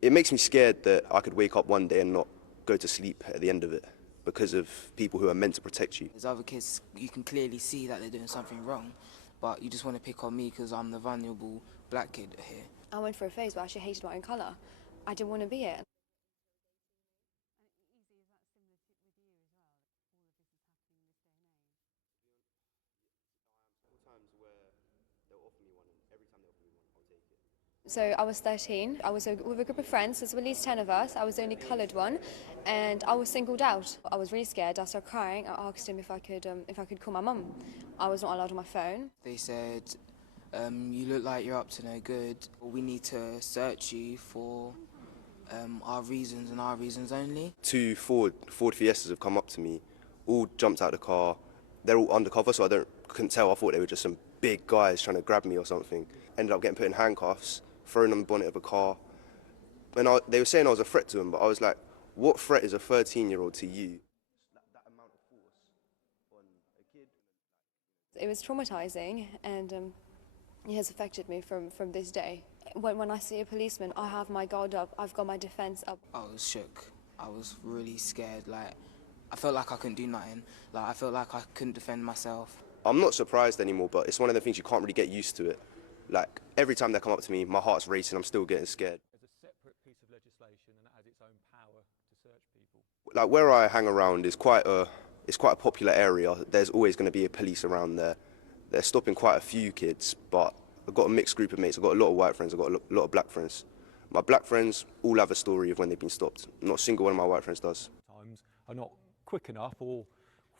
It makes me scared that I could wake up one day and not go to sleep at the end of it because of people who are meant to protect you. There's other kids, you can clearly see that they're doing something wrong, but you just want to pick on me because I'm the vulnerable black kid here. I went for a phase where I actually hated my own colour. I didn't want to be it. So I was 13, I was with a group of friends, there's at least 10 of us, I was the only coloured one, and I was singled out. I was really scared, I started crying, I asked him if I could call my mum. I was not allowed on my phone. They said, you look like you're up to no good, we need to search you for our reasons and our reasons only. 2 Ford Fiestas have come up to me, all jumped out of the car. They're all undercover, so couldn't tell. I thought they were just some big guys trying to grab me or something. Ended up getting put in handcuffs, thrown on the bonnet of a car. And they were saying I was a threat to them, but I was like, what threat is a 13-year-old to you? That amount of force on a kid. It was traumatising, and it has affected me from this day. When I see a policeman, I have my guard up, I've got my defence up. I was shook. I was really scared. Like, I felt like I couldn't do nothing. Like, I felt like I couldn't defend myself. I'm not surprised anymore, but it's one of the things you can't really get used to it. Like, every time they come up to me, my heart's racing, I'm still getting scared. There's a separate piece of legislation and it has its own power to search people. Like, where I hang around is quite a popular area. There's always going to be a police around there. They're stopping quite a few kids, but I've got a mixed group of mates. I've got a lot of white friends, I've got a lot of black friends. My black friends all have a story of when they've been stopped. Not a single one of my white friends does. Times are not quick enough, or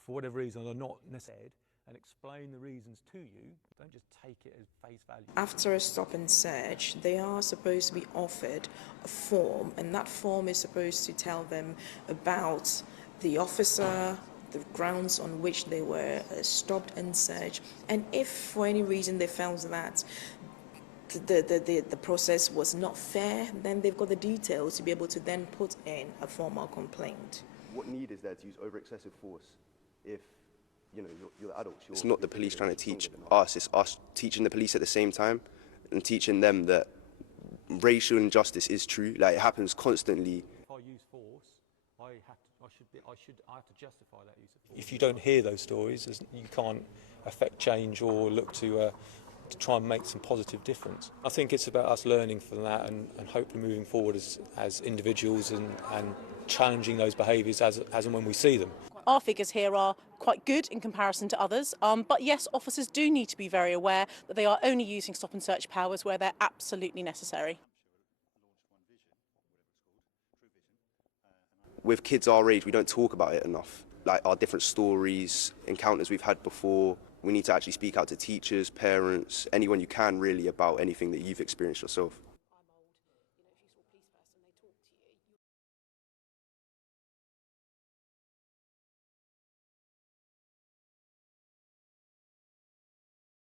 for whatever reason are not necessary, and explain the reasons to you. Don't just take it as face value. After a stop and search, they are supposed to be offered a form, and that form is supposed to tell them about the officer, the grounds on which they were stopped and searched, and if for any reason they felt that the process was not fair, then they've got the details to be able to then put in a formal complaint. What need is there to use over excessive force if you're the adults? It's not the police trying to teach us, it's us teaching the police at the same time and teaching them that racial injustice is true. Like, it happens constantly. If I use force, I have to justify that use of force. If you don't hear those stories, you can't affect change or look to try and make some positive difference. I think it's about us learning from that and hopefully moving forward as individuals and challenging those behaviours as and when we see them. Our figures here are quite good in comparison to others, but yes, officers do need to be very aware that they are only using stop and search powers where they're absolutely necessary. With kids our age, we don't talk about it enough. Like, our different stories, encounters we've had before. We need to actually speak out to teachers, parents, anyone you can really about anything that you've experienced yourself.